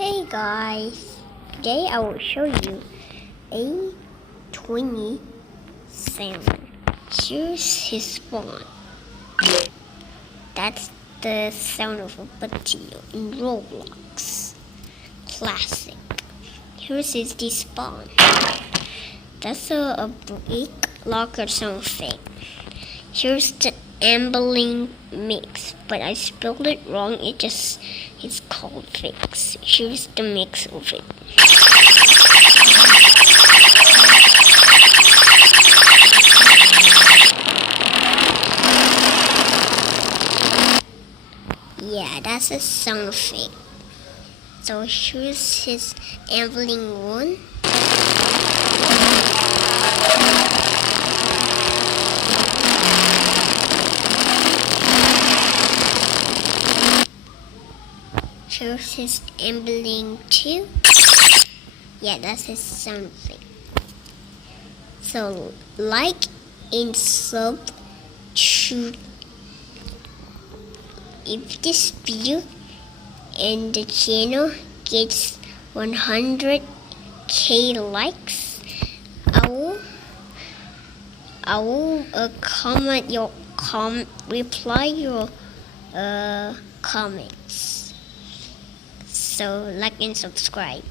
Hey guys, today I will show you A-20 salmon. Here's his spawn. That's the sound of a potato in Roblox. Classic. Here's his despawn. That's a brick lock or something. Here's the ambling mix, but I spelled it wrong. It's called fix. Here's the mix of it. Yeah, that's a something. So here's his ambling one. Here's his ambling 2. Yeah, that's his something. So like and sub to if this video and the channel gets 100k likes, I will reply your comments. So like and subscribe.